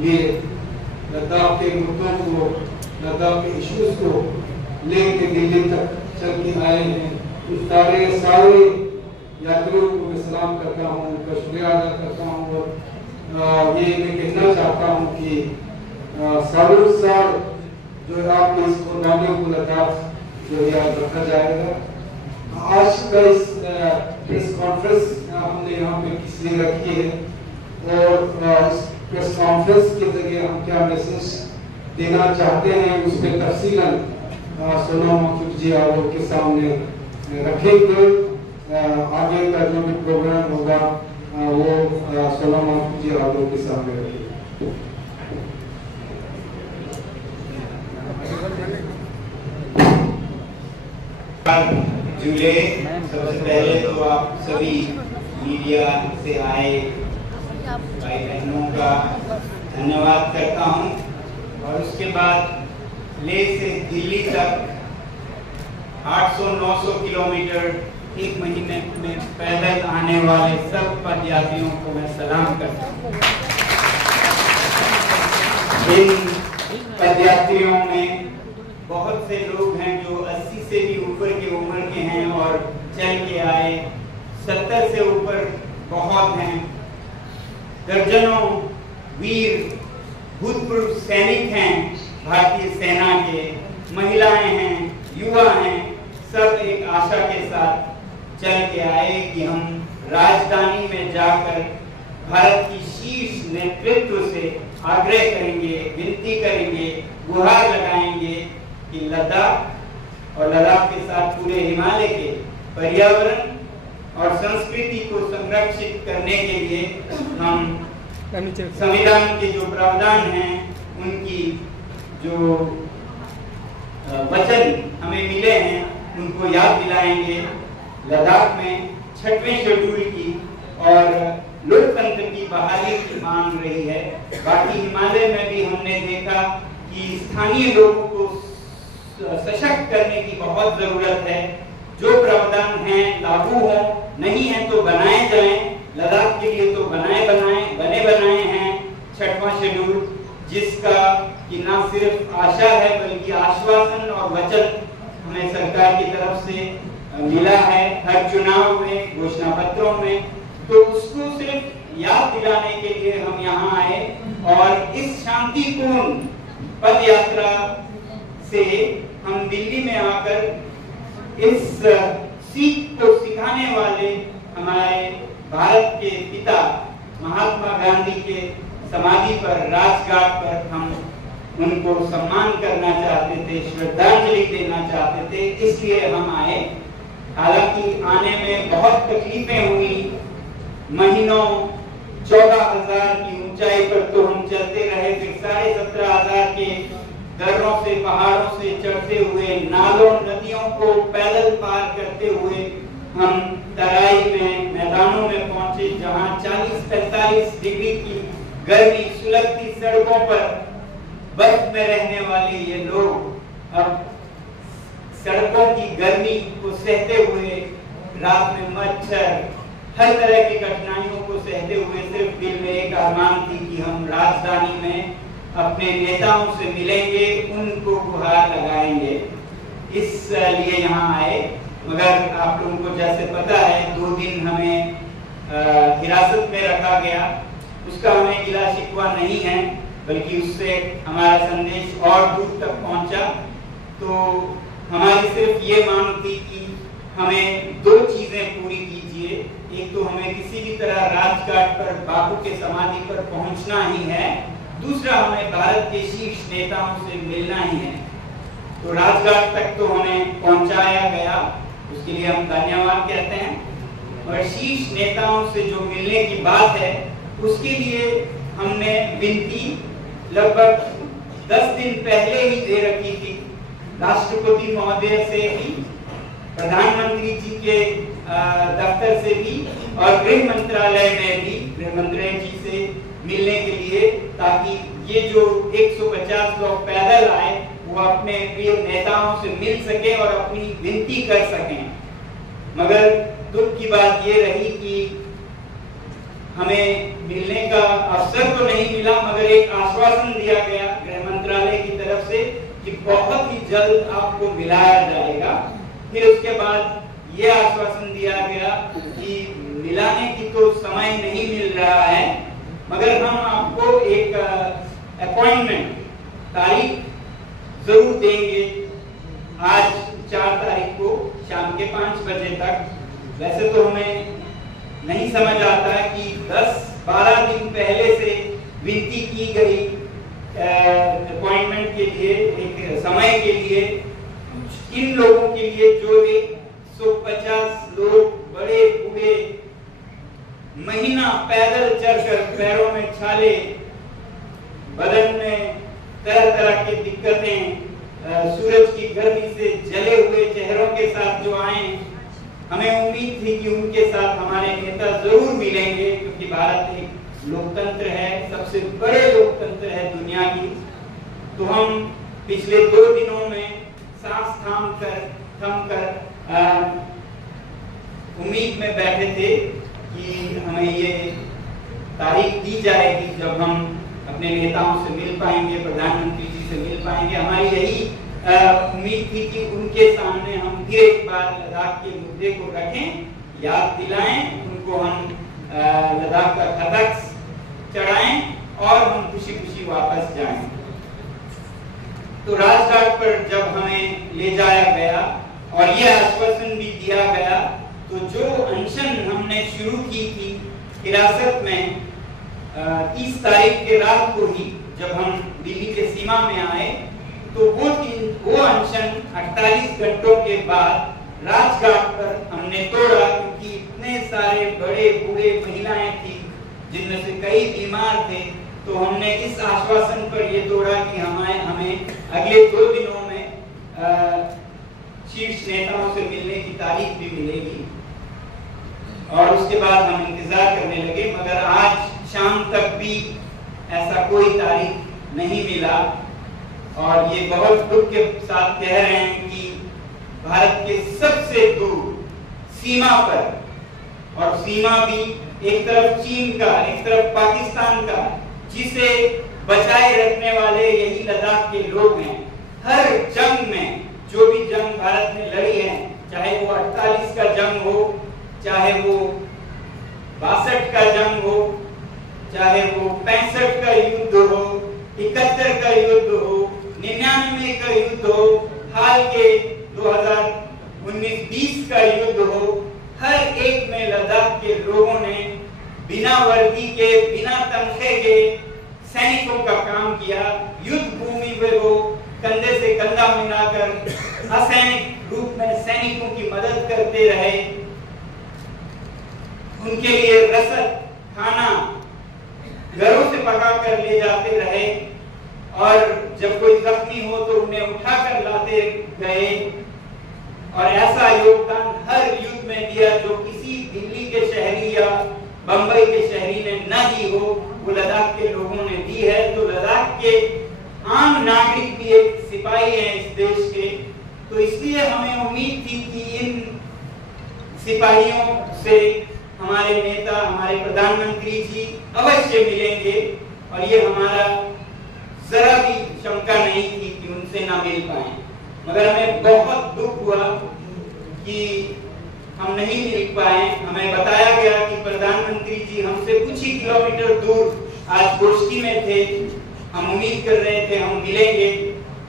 ये लद्दाख के मुद्दों को, लद्दाख के इश्यूज को लेके दिल्ली तक चल के आए हैं। उस सारे यात्रियों को मैं सलाम करता हूँ, उनका शुक्रिया अदा करता हूँ और ये मैं कहना चाहता हूँ कि सालों साल जो आपके इस कुर्बानियों को लद्दाख जो याद रखा जाएगा। आज का इस प्रेस कॉन्फ्रेंस हमने यहाँ पे किस लिए रखी है और इस प्रेस कॉन्फ्रेंस के जरिए हम क्या मैसेज देना चाहते हैं उस पर तफसीलन सोनम वांगचुक जी आप लोग के सामने रखेंगे। आगे का जो भी प्रोग्राम होगा वो सोनम वांगचुक जी आप लोग के सामने रखेंगे। जुले सबसे पहले तो आप सभी मीडिया से आए भाई बहनों का धन्यवाद करता हूं और उसके बाद लेह से दिल्ली तक 800-900 किलोमीटर एक महीने में पैदल आने वाले सब पदयात्रियों को मैं सलाम करता हूं। इन पदयात्रियों में बहुत से लोग हैं जो 80 से भी ऊपर की उम्र के हैं और चल के आए, 70 से ऊपर बहुत हैं। दर्जनों वीर भूतपूर्व सैनिक हैं भारतीय सेना के, महिलाएं हैं, युवा हैं, सब एक आशा के साथ चल के आए कि हम राजधानी में जाकर भारत की शीर्ष नेतृत्व से आग्रह करेंगे, विनती करेंगे, गुहार लगाएंगे कि लद्दाख और लद्दाख के साथ पूरे हिमालय के पर्यावरण और संस्कृति को संरक्षित करने के लिए हम संविधान के जो प्रावधान हैं उनकी जो वचन हमें मिले हैं उनको याद दिलाएंगे। लद्दाख में 6वें शेड्यूल की और लोकतंत्र की बहाली की मांग रही है। बाकी हिमालय में भी हमने देखा कि स्थानीय लोगों को सशक्त करने की बहुत जरूरत है। जो प्रावधान हैं लागू हो, नहीं है तो बनाए जाएं। लद्दाख के लिए तो बने बनाए हैं 6वां शेड्यूल, जिसका कि ना सिर्फ आशा है बल्कि आश्वासन और वचन हमें सरकार की तरफ से मिला है हर चुनाव में, घोषणा पत्रों में। तो उसको सिर्फ याद दिलाने के लिए हम यहाँ आए और इस शांतिपूर्ण पद यात्रा से हम दिल्ली में आकर इस सीख को सिखाने वाले हमारे भारत के पिता महात्मा गांधी के समाधि पर, राजघाट पर हम उनको सम्मान करना चाहते थे, श्रद्धांजलि देना चाहते थे, इसलिए हम आए। हालांकि आने में बहुत तकलीफें हुई, महीनों 14,000 की ऊंचाई पर तो हम चलते रहे, फिर 17,500 के दर्रों से, पहाड़ों से चढ़ते हुए, नालों नदियों को पैदल पार करते हुए हम तराई में, मैदानों में पहुंचे जहां 40-45 डिग्री की गर्मी, सुलगती सड़कों पर बर्फ में रहने वाले ये लोग अब सड़कों की गर्मी को सहते हुए, रात में मच्छर, हर तरह की कठिनाइयों को सहते हुए सिर्फ दिल में एक अरमान थी कि हम राजधानी में अपने नेताओं से मिलेंगे, उनको गुहार लगाएंगे। इसलिए यहाँ आए। मगर आप लोगों को जैसे पता है 2 दिन हमें हिरासत में रखा गया। उसका हमें गिला शिकवा नहीं है, बल्कि उससे हमारा संदेश और दूर तक पहुंचा। तो हमारी सिर्फ ये मांग थी कि हमें 2 चीजें पूरी कीजिए। एक तो हमें किसी भी तरह राजघाट पर बापू के समाधि पर पहुंचना ही है, दूसरा हमें भारत के शीर्ष नेताओं से मिलना ही है। तो राजघाट तक तो हमें पहुंचाया गया, उसके लिए हम धन्यवाद कहते हैं। और शीर्ष नेताओं से जो मिलने की बात है उसके लिए हमने विनती लगभग 10 दिन पहले ही दे रखी थी। राष्ट्रपति महोदय से भी, प्रधानमंत्री जी के दफ्तर से भी और गृह मंत्रालय में भी गृह मंत्री जी से मिलने के लिए, ताकि ये जो 150 लोग पैदल आए वो अपने प्रिय नेताओं से मिल सके और अपनी विनती कर सकें। मगर दुख की बात ये रही कि हमें मिलने का अवसर तो नहीं मिला, मगर एक आश्वासन दिया गया गृह मंत्रालय की तरफ से कि बहुत ही जल्द आपको मिलाया जाएगा। फिर उसके बाद ये आश्वासन दिया गया कि मिलाने की तो समय नहीं मिल रहा है, मगर हम आपको एक अपॉइंटमेंट तारीख जरूर देंगे आज 4 तारीख को शाम के 5 बजे तक। वैसे तो हमें नहीं समझ आता कि 10-12 दिन पहले से विनती की गई अपॉइंटमेंट के लिए, एक समय के लिए, इन लोगों के लिए जो 150 लोग बड़े बूढ़े महीना पैदल चलकर पैरों में छाले, बदन में तरह तरह की दिक्कतें, सूरज की गर्मी से जले हुए चेहरों के साथ जो आए, हमें उम्मीद थी कि उनके साथ हमारे नेता जरूर मिलेंगे, क्योंकि भारत एक लोकतंत्र है, सबसे बड़े लोकतंत्र है दुनिया की। तो हम पिछले 2 दिनों में सांस थम कर उम्मीद में बैठे थे कि हमें ये तारीख दी जाएगी जब हम अपने नेताओं से मिल पाएंगे, प्रधानमंत्री जी से मिल पाएंगे। हमारी यही उम्मीद थी कि उनके सामने हम फिर एक बार लद्दाख के मुद्दे को रखें, याद दिलाएं, उनको हम लद्दाख का खतक चढ़ाएं और हम खुशी खुशी वापस जाएं। तो राजघाट पर जब हमें ले जाया गया और यह आश्वासन भी दिया गया, तो जो अनशन हमने शुरू की थी हिरासत में 30 तारीख के रात को ही जब हम दिल्ली के सीमा में आए, तो वो अनशन 48 घंटों के बाद राजघाट पर हमने तोड़ा, क्योंकि इतने सारे बड़े बूढ़े महिलाएं थी जिनमें से कई बीमार थे। तो हमने इस आश्वासन पर ये तोड़ा कि हमें अगले 2 दिनों में शीर्ष नेताओं से मिलने की तारीख भी मिलेगी, और उसके बाद हम इंतजार करने लगे, मगर आज शाम तक भी ऐसा कोई तारीख नहीं मिला। और ये बहुत दुख के साथ कह रहे हैं कि भारत के सबसे दूर सीमा पर, और सीमा भी एक तरफ चीन का, एक तरफ पाकिस्तान का, जिसे बचाए रखने वाले यही लद्दाख के लोग हैं। हर जंग में, जो भी जंग भारत ने लड़ी है, चाहे वो 48 का जंग हो, चाहे वो 62 का जंग हो, चाहे वो 65 का युद्ध हो, 71 का युद्ध हो, 99 का युद्ध हो, हाल के 2019-20 का युद्ध हो, हर एक में लद्दाख के लोगों ने बिना वर्दी के, बिना तनखे के सैनिकों का काम किया। युद्ध भूमि में वो कंधे से कंधा मिलाकर असैनिक रूप में सैनिकों की मदद करते रहे, उनके लिए रसद खाना घरों से पका कर ले जाते रहे, और जब कोई जख्मी हो तो उन्हें उठाकर लाते गए। और ऐसा योगदान हर युद्ध में दिया जो किसी दिल्ली के शहरी या बंबई के शहरी ने न दी हो, वो लद्दाख के लोगों ने दी है। तो लद्दाख के आम नागरिक भी एक सिपाही हैं इस देश के, तो इसलिए हमें उम्मीद थी कि इन सिपाहियों से हमारे नेता, हमारे प्रधानमंत्री जी अवश्य मिलेंगे, और ये हमारा जरा भी शंका नहीं थी कि उनसे ना मिल पाए। मगर हमें बहुत दुख हुआ कि हम नहीं मिल पाए। हमें बताया गया कि प्रधानमंत्री जी हमसे कुछ ही किलोमीटर दूर आज गोष्ठी में थे, हम उम्मीद कर रहे थे हम मिलेंगे,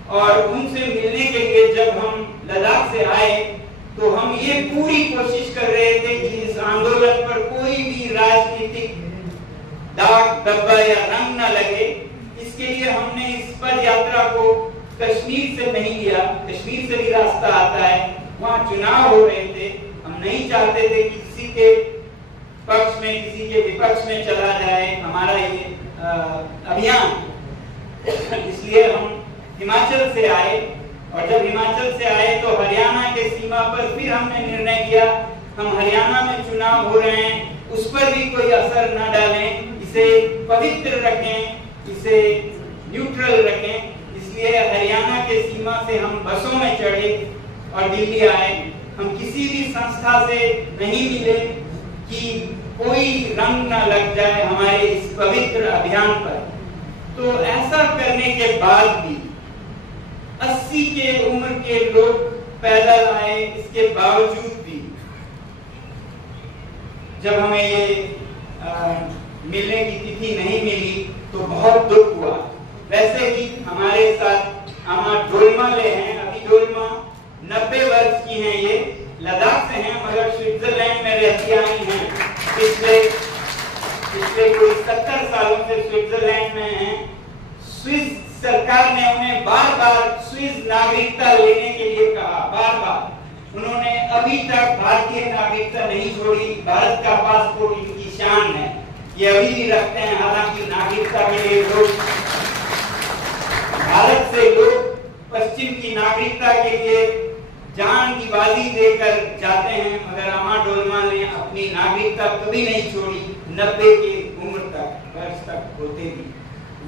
और उनसे मिलने के लिए जब हम लद्दाख से आए तो हम ये पूरी कोशिश कर रहे थे कि इस आंदोलन पर कोई भी राजनीतिक दाग धब्बा या रंग न लगे। इसके लिए हमने इस पद यात्रा को कश्मीर से नहीं लिया, कश्मीर से भी रास्ता आता है, वहाँ चुनाव हो रहे थे, हम नहीं चाहते थे कि किसी के पक्ष में किसी के विपक्ष में चला जाए हमारा ये अभियान। इसलिए हम हिमाचल से आए, और जब हिमाचल से आए तो हरियाणा के सीमा पर फिर हमने निर्णय किया हम हरियाणा में चुनाव हो रहे हैं, उस पर भी कोई असर न डालें, इसे पवित्र रखें, इसे न्यूट्रल रखें। इसलिए हरियाणा के सीमा से हम बसों में चढ़े और दिल्ली आए। हम किसी भी संस्था से नहीं मिले कि कोई रंग न लग जाए हमारे इस पवित्र अभियान पर। तो ऐसा करने के बाद भी 80 के उम्र के लोग पैदल आए, इसके बावजूद भी जब हमें ये मिलने की तिथि नहीं मिली तो बहुत दुख हुआ। वैसे ही हमारे साथ आमा डोलमाले हैं। अभी डोलमा 90 वर्ष की हैं, ये लद्दाख से हैं मगर स्विट्जरलैंड में रहती आई हैं। पिछले कोई 70 सालों से स्विट्जरलैंड में हैं। स्विस सरकार ने उन्हें बार-बार स्विस नागरिकता लेने के लिए कहा, बार-बार। उन्होंने अभी तक भारतीय नागरिकता नहीं छोड़ी। भारत का पासपोर्ट इनकी शान है, ये अभी भी रखते हैं। हालांकि नागरिकता के लिए लोग, भारत से लोग पश्चिम की नागरिकता के लिए जान की बाजी देकर जाते हैं, मगर आमा डोलमा ने अपनी नागरिकता कभी नहीं छोड़ी। 90 की उम्र तक, वर्ष तक होते भी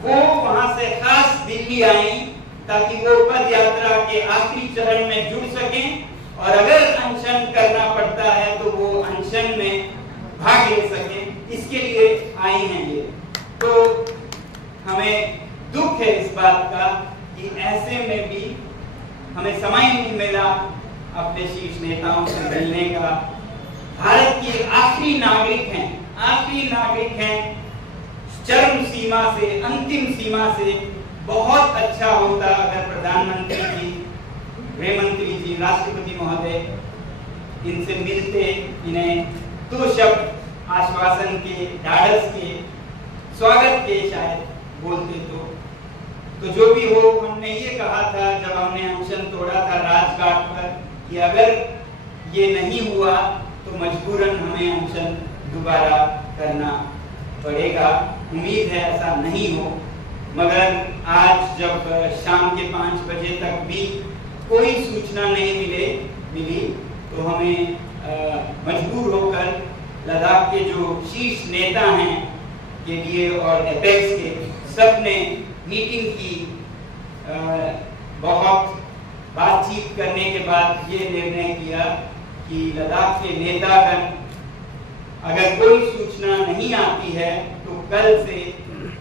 वो वहां से खास दिल्ली आई ताकि वो पद यात्रा के आखिरी चरण में जुड़ सकें और अगर अनशन करना पड़ता है तो वो अनशन में भाग ले सकें, इसके लिए आई हैं ये। तो हमें दुख है इस बात का कि ऐसे में भी हमें समय नहीं मिला अपने शीर्ष नेताओं से मिलने का। भारत के आखिरी नागरिक हैं, चरम सीमा से, अंतिम सीमा से। बहुत अच्छा होता अगर प्रधानमंत्री जी, गृह मंत्री जी, राष्ट्रपति महोदय इनसे मिलते, इन्हें 2 शब्द आश्वासन के, ढाढ़स के, स्वागत के शायद बोलते तो जो भी हो। हमने ये कहा था जब हमने अनशन तोड़ा था राजघाट पर कि अगर ये नहीं हुआ तो मजबूरन हमें अनशन दोबारा करना पड़ेगा। उम्मीद है ऐसा नहीं हो, मगर आज जब शाम के 5 बजे तक भी कोई सूचना नहीं मिली तो हमें मजबूर होकर लद्दाख के जो शीर्ष नेता हैं के लिए और एपेक्स के सबने मीटिंग की। बहुत बातचीत करने के बाद ये निर्णय किया कि लद्दाख के नेतागण अगर कोई सूचना नहीं आती है तो कल से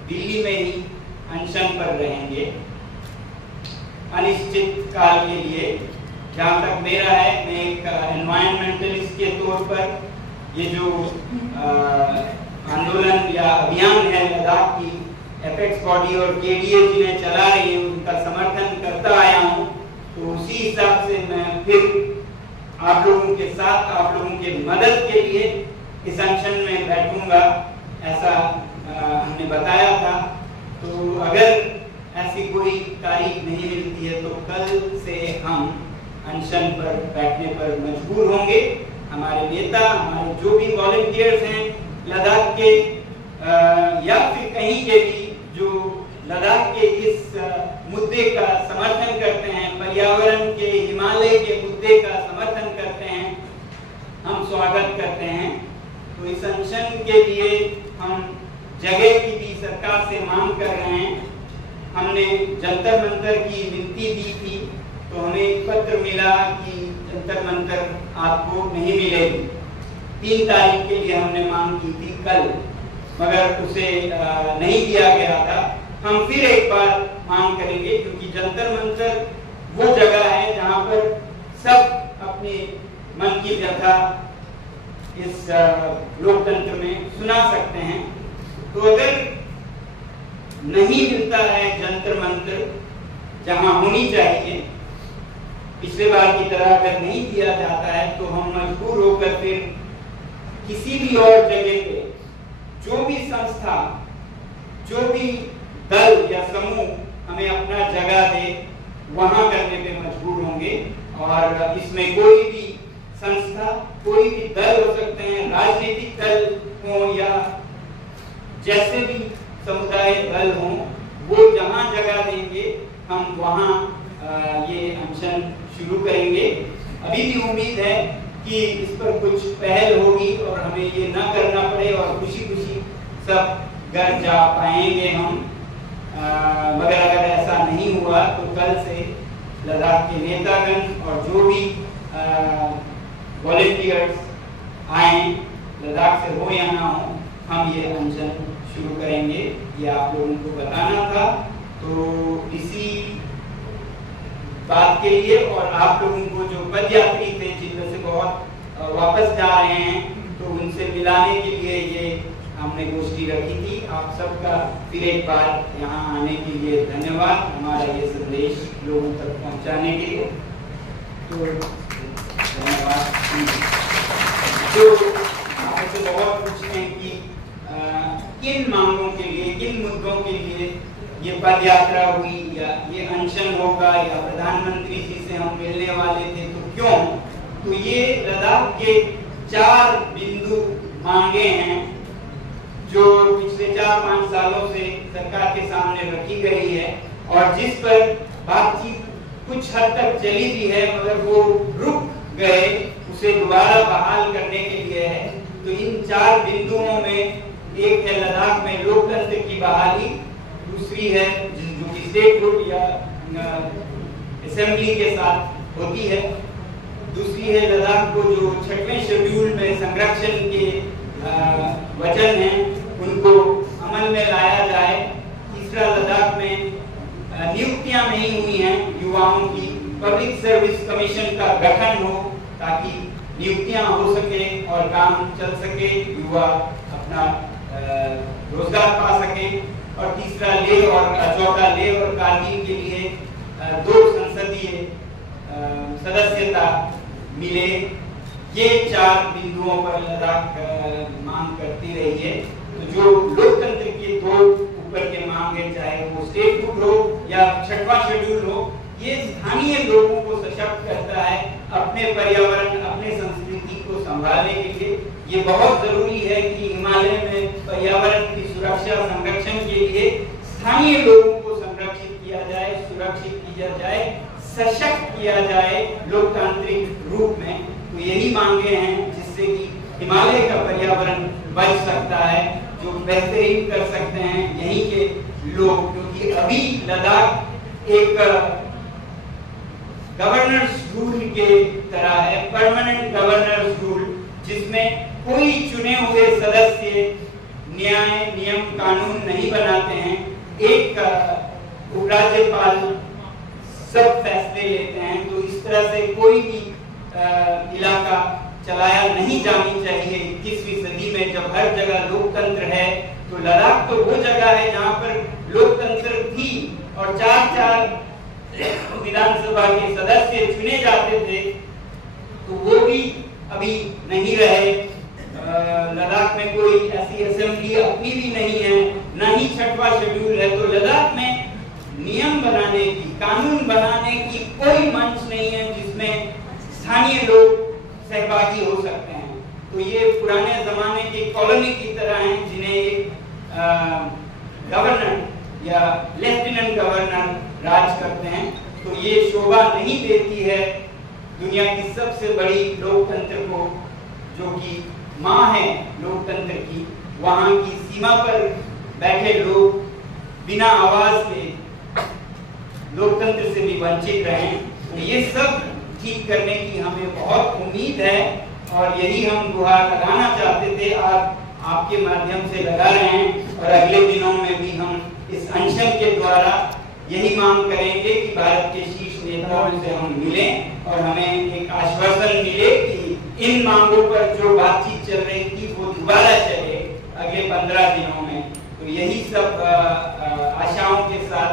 दिल्ली में ही अनशन पर रहेंगे अनिश्चित काल के लिए। जहाँ तक मेरा है, मैं एक एनवायरमेंटलिस्ट के तौर पर ये जो आंदोलन या अभियान है लद्दाख की एपेक्स बॉडी और केडीए जिन्हें चला रही है उनका समर्थन करता आया हूँ। तो उसी हिसाब से मैं फिर आप लोगों के साथ, आप लोगों के मदद के लिए इस अनशन में बैठूंगा, ऐसा हमने बताया था। तो अगर ऐसी कोई तारीख नहीं मिलती है तो कल से हम अनशन पर बैठने पर मजबूर होंगे। हमारे नेता, हमारे जो भी वॉलंटियर्स हैं लद्दाख के या फिर कहीं के भी जो लद्दाख के इस मुद्दे का समर्थन करते हैं, पर्यावरण के, हिमालय के मुद्दे का समर्थन करते हैं, हम स्वागत करते हैं। तो इस अनशन के लिए हम जगह की भी सरकार से मांग कर रहे हैं। हमने जंतर मंतर की विनती दी थी तो हमें एक पत्र मिला कि जंतर मंतर आपको नहीं मिलेगी। 3 तारीख के लिए हमने मांग की थी कल, मगर उसे नहीं दिया गया था। हम फिर एक बार मांग करेंगे क्योंकि जंतर मंतर वो जगह है जहां पर सब अपने मन की व्यथा इस लोकतंत्र में सुना सकते हैं। तो अगर नहीं मिलता है जंतर मंतर जहां होनी चाहिए, पिछले बार की तरह अगर नहीं दिया जाता है तो हम मजबूर होकर फिर किसी भी और जगह पे जो भी संस्था, जो भी दल या समूह हमें अपना जगह दे वहां करने पे मजबूर होंगे। और इसमें कोई भी संस्था, कोई भी दल हो सकते हैं, राजनीतिक दल हो या जैसे भी समुदाय दल हो, वो जहां जगह देंगे हम वहां ये अनशन शुरू करेंगे। अभी भी उम्मीद है कि इस पर कुछ पहल होगी और हमें ये ना करना पड़े और खुशी खुशी सब घर जा पाएंगे हम। मगर अगर ऐसा नहीं हुआ तो कल से लद्दाख के नेतागण और जो भी वॉलंटियर्स आए, लद्दाख से हो या ना हो, हम ये अनशन शुरू करेंगे। ये आप लोगों को बताना था। तो इसी बात के लिए और आप लोगों को जो पद यात्री थे जिनमें से बहुत वापस जा रहे हैं, तो उनसे मिलाने के लिए ये हमने गोष्ठी रखी थी। आप सबका फिर एक बार यहाँ आने के लिए धन्यवाद, हमारा ये संदेश लोगों तक पहुँचाने के लिए। तो धन्यवाद। तो आपसे बहुत पूछते हैं कि किन मांगों के लिए, किन मुद्दों के लिए ये पद यात्रा हुई या ये अनशन होगा या प्रधानमंत्री जी से हम मिलने वाले थे, तो क्यों? तो ये लद्दाख के 4 बिंदु मांगे हैं जो पिछले 4-5 सालों से सरकार के सामने रखी गई है और जिस पर बातचीत कुछ हद तक चली भी है मगर वो रुक गए, उसे दोबारा बहाल करने के लिए है। तो इन 4 बिंदुओं में एक है लद्दाख में लोकतंत्र की बहाली, दूसरी है जो कि स्टेटहुड या असेंबली के साथ होती है, दूसरी है लद्दाख को जो 6वें शेड्यूल में संरक्षण के वचन हैं उनको अमल में लाया जाए, तीसरा लद्दाख में नियुक्तियां नहीं हुई हैं युवाओं की, पब्लिक सर्विस कमीशन का गठन हो ताकि नियुक्तियां हो सके और काम चल सके, युवा अपना रोजगार पा सके, और तीसरा लेह और चौथा लेह और कारगिल के लिए 2 संसदीय सदस्यता मिले। ये 4 बिंदुओं पर लद्दाख मांग करती रही है। तो जो लोकतंत्र के 2 ऊपर के मांग है, चाहे वो स्टेटहुड हो या 6वां शेड्यूल हो, ये स्थानीय लोगों को सशक्त करता है अपने पर्यावरण, अपने संस्कृति को संभालने के लिए। ये बहुत जरूरी है कि हिमालय में पर्यावरण की सुरक्षा संरक्षण के लिए स्थानीय लोगों को संरक्षित किया जाए, सुरक्षित किया जाए, सशक्त किया जाए लोकतांत्रिक रूप में। तो यही मांगे हैं जिससे कि हिमालय का पर्यावरण बच सकता है, जो बेहतरीन कर सकते हैं यहीं के लोग, क्योंकि अभी लद्दाख एक गवर्नर्स रूल के तरह है, परमानेंट गवर्नर्स रूल, जिसमें कोई चुने हुए सदस्य न्याय, नियम, कानून नहीं बनाते हैं। एक उपराज्यपाल सब फैसले लेते हैं। तो इस तरह से कोई भी इलाका चलाया नहीं जानी चाहिए 21वीं सदी में, जब हर जगह लोकतंत्र है। तो लद्दाख तो वो जगह है जहाँ पर लोकतंत्र थी और 4-4 विधानसभा के सदस्य चुने जाते थे, तो वो भी अभी नहीं रहे। लद्दाख में कोई ऐसी असेंबली अपनी भी नहीं है, न ही 6वां शेड्यूल है। तो लद्दाख में नियम बनाने की, कानून बनाने की कोई मंच नहीं है जिसमें स्थानीय लोग सहभागी हो सकते हैं। तो ये पुराने जमाने की कॉलोनी की तरह हैं, जिन्हें एक गवर्नर या लेफ्टिनेंट गवर्नर राज करते हैं। तो ये शोभा नहीं देती है दुनिया की सबसे बड़ी लोकतंत्र को, जो कि माँ है लोकतंत्र की। वहां की सीमा पर बैठे लोग बिना आवाज के लोकतंत्र से भी वंचित रहे। तो ये सब ठीक करने की हमें बहुत उम्मीद है और यही हम गुहार लगाना चाहते थे। आप आपके माध्यम से लगा रहे हैं और अगले दिनों में भी हम इस अनशन के द्वारा यही मांग करेंगे कि भारत के शीर्ष नेताओं से हम मिलें और हमें एक आश्वासन मिले कि इन मांगों पर जो बातचीत चल रही थी वो दोबारा चले अगले 15 दिनों में। तो यही सब आशाओं के साथ,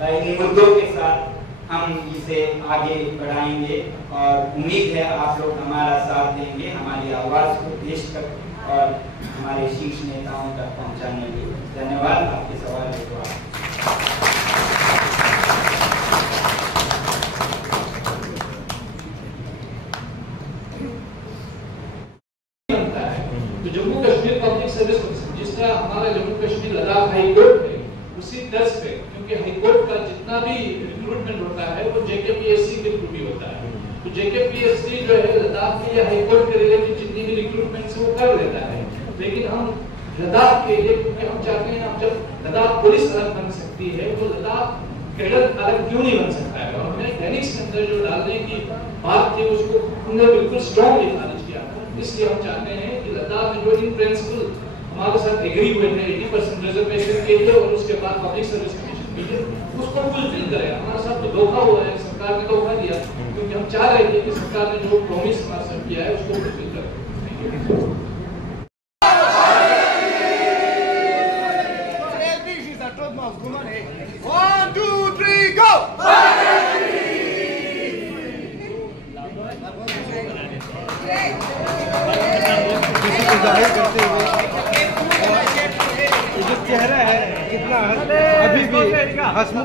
इन मुद्दों के साथ हम इसे आगे बढ़ाएंगे और उम्मीद है आप लोग हमारा साथ देंगे, हमारी आवाज को देश तक और हमारे शीर्ष नेताओं तक पहुंचाने के लिए। धन्यवाद। आपके सवाल है तो तो Jammu Kashmir public service commission, जिस तरह हमारा जम्मू कश्मीर लद्दाख हाई कोर्ट है, उसी तर्ज पे, क्योंकि हाई कोर्ट का जितना भी रिक्रूटमेंट होता है वो जेकेपीएससी के थ्रू भी होता है। तो जेकेपीएससी जो है लद्दाख के या हाई कोर्ट के रिलेटेड जितनी भी रिक्रूटमेंट से वो कर लेता है। लेकिन हम लद्दाख के लिए, क्योंकि हम चाहते हैं जब लद्दाख पुलिस अलग बन सकती है तो लद्दाख कैडर अलग क्यों नहीं बन सकता है। और हमने टेनिक्स के अंदर जो डालने की बात थी उसको हमने बिल्कुल स्ट्रॉन्गली खारिज किया। इसलिए हम चाहते हैं कि लद्दाख में जो इन प्रिंसिपल हमारे साथ एग्री हुए थे 80% रिजर्वेशन के लिए और उसके बाद पब्लिक सर्विस कमीशन के लिए, उसको फुलफिल करें। हमारे साथ तो धोखा हुआ है, सरकार ने धोखा दिया, क्योंकि हम चाह रहे थे कि सरकार ने जो प्रॉमिस हमारे साथ किया है उसको फुलफिल करें। One, two, three, go! किसी को जाहिर करते हुए जो चेहरा है कितना अभी भी हंसमुख